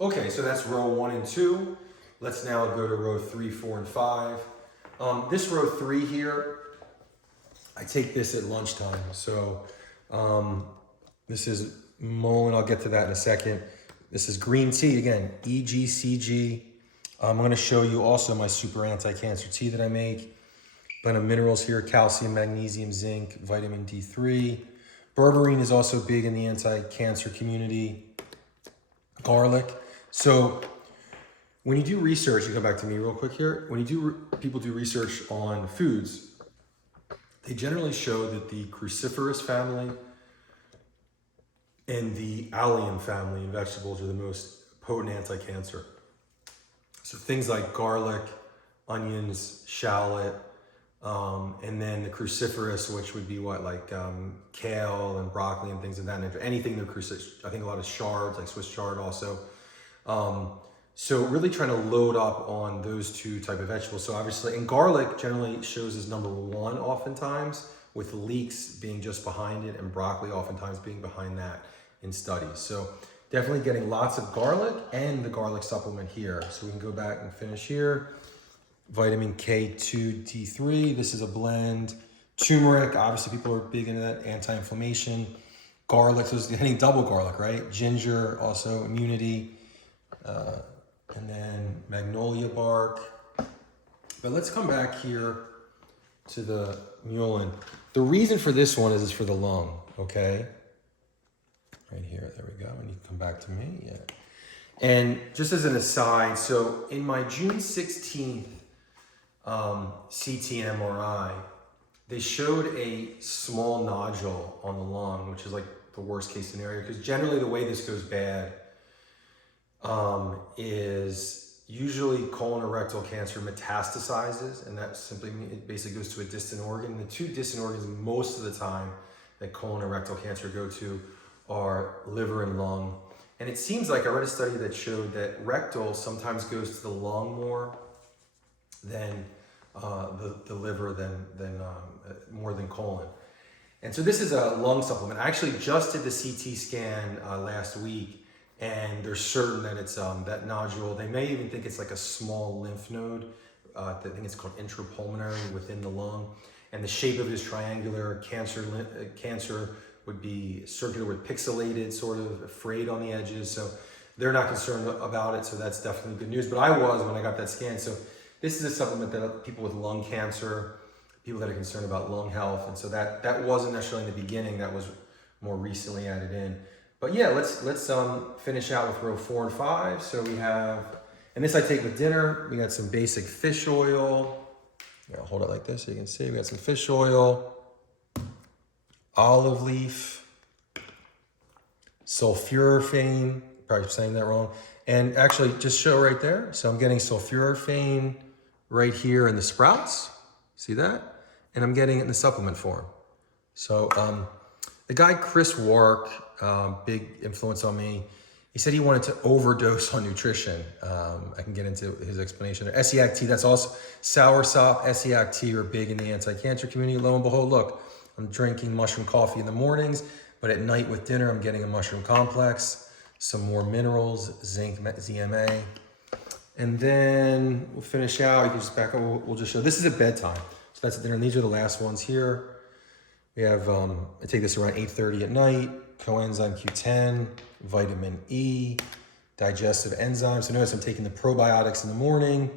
Okay, so that's row 1 and 2. Let's now go to row 3, 4, and 5. This row 3 here, I take this at lunchtime. So this is mullein. I'll get to that in a second. This is green tea, again, EGCG. I'm going to show you also my super anti-cancer tea that I make. Blend of minerals here, calcium, magnesium, zinc, vitamin D3. Berberine is also big in the anti-cancer community. Garlic. So when you do research, you come back to me real quick here. When people do research on foods, they generally show that the cruciferous family and the allium family in vegetables are the most potent anti-cancer. So things like garlic, onions, shallot, and then the cruciferous, which would be kale and broccoli and things of that nature. Anything that cruciferous, I think a lot of shards, like Swiss chard also. So really trying to load up on those two type of vegetables. So obviously, and garlic generally shows as number 1 oftentimes, with leeks being just behind it and broccoli oftentimes being behind that in studies. So definitely getting lots of garlic and the garlic supplement here. So we can go back and finish here. Vitamin K2, D3, this is a blend. Turmeric, obviously people are big into that, anti-inflammation. Garlic, so it's getting double garlic, right? Ginger, also immunity. And then magnolia bark. But let's come back here to the mullein. The reason for this one is for the lung, okay? Right here, there we go. And you can come back to me, yeah. And just as an aside, so in my June 16th CT and MRI, they showed a small nodule on the lung, which is like the worst case scenario, because generally the way this goes bad is usually colon or rectal cancer metastasizes, and that simply means it basically goes to a distant organ. The two distant organs most of the time that colon or rectal cancer go to are liver and lung. And it seems like I read a study that showed that rectal sometimes goes to the lung more than the liver, more than colon. And so this is a lung supplement. I actually just did the CT scan last week, and they're certain that it's that nodule. They may even think it's like a small lymph node. I think it's called intrapulmonary within the lung. And the shape of it is triangular. Cancer would be circular with pixelated, sort of frayed on the edges. So they're not concerned about it. So that's definitely good news. But I was when I got that scan. So this is a supplement that people with lung cancer, people that are concerned about lung health. And so that wasn't necessarily in the beginning. That was more recently added in. But yeah, let's finish out with row 4 and 5. So we have, and this I take with dinner. We got some basic fish oil. I'll hold it like this so you can see. We got some fish oil, olive leaf, sulforaphane, probably saying that wrong. And actually just show right there. So I'm getting sulforaphane right here in the sprouts. See that? And I'm getting it in the supplement form. So the guy, Chris Wark, big influence on me. He said he wanted to overdose on nutrition. I can get into his explanation there. Essiac tea, that's also soursop, Essiac tea are big in the anti-cancer community. Lo and behold, look, I'm drinking mushroom coffee in the mornings, but at night with dinner, I'm getting a mushroom complex, some more minerals, zinc, ZMA. And then we'll finish out. You can just back up, we'll just show, this is at bedtime. So that's at dinner, and these are the last ones here. We have, I take this around 8:30 at night, coenzyme Q10, vitamin E, digestive enzymes. So notice I'm taking the probiotics in the morning,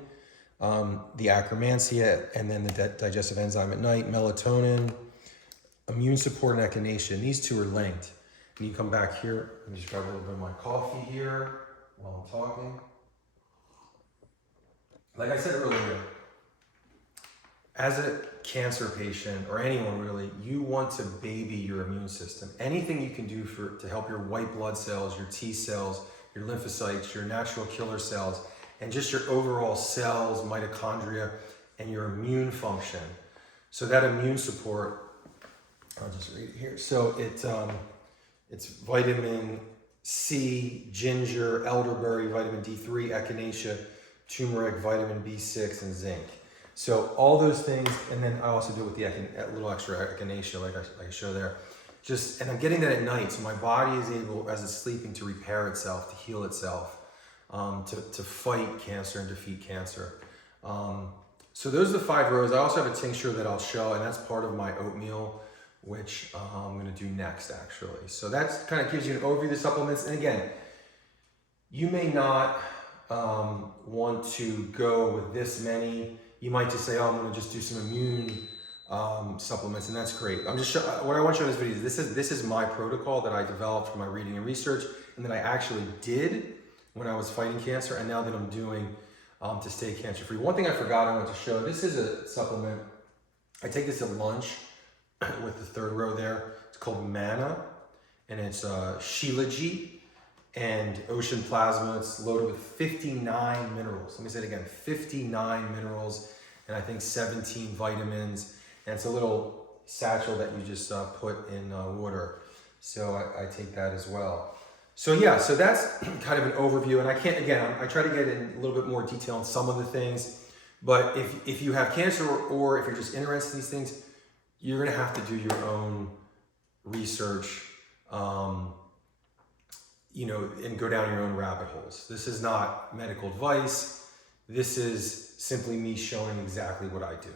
the Akkermansia, and then the digestive enzyme at night, melatonin, immune support, and echinacea. And these two are linked. And you come back here, let me just grab a little bit of my coffee here while I'm talking. Like I said earlier, as a cancer patient, or anyone really, you want to baby your immune system. Anything you can do to help your white blood cells, your T cells, your lymphocytes, your natural killer cells, and just your overall cells, mitochondria, and your immune function. So that immune support, I'll just read it here. So it's vitamin C, ginger, elderberry, vitamin D3, echinacea, turmeric, vitamin B6, and zinc. So all those things, and then I also do it with the a little extra echinacea, like I show there. And I'm getting that at night, so my body is able, as it's sleeping, to repair itself, to heal itself. to fight cancer and defeat cancer. So those are the 5 rows. I also have a tincture that I'll show, and that's part of my oatmeal, which I'm gonna do next actually. So that kind of gives you an overview of the supplements. And again, you may not want to go with this many. You might just say, oh, I'm gonna just do some immune supplements, and that's great. I'm just what I want to show in this video is this is my protocol that I developed from my reading and research, and that I actually did when I was fighting cancer, and now that I'm doing to stay cancer free. One thing I forgot I wanted to show, this is a supplement. I take this at lunch with the 3rd row there. It's called Manna, and it's Shilajit and ocean plasma. It's loaded with 59 minerals. Let me say it again, 59 minerals, and I think 17 vitamins. And it's a little satchel that you just put in water. So I take that as well. So yeah, so that's kind of an overview. And I can't, again, I try to get in a little bit more detail on some of the things. But if you have cancer or if you're just interested in these things, you're gonna have to do your own research, you know, and go down your own rabbit holes. This is not medical advice. This is simply me showing exactly what I do.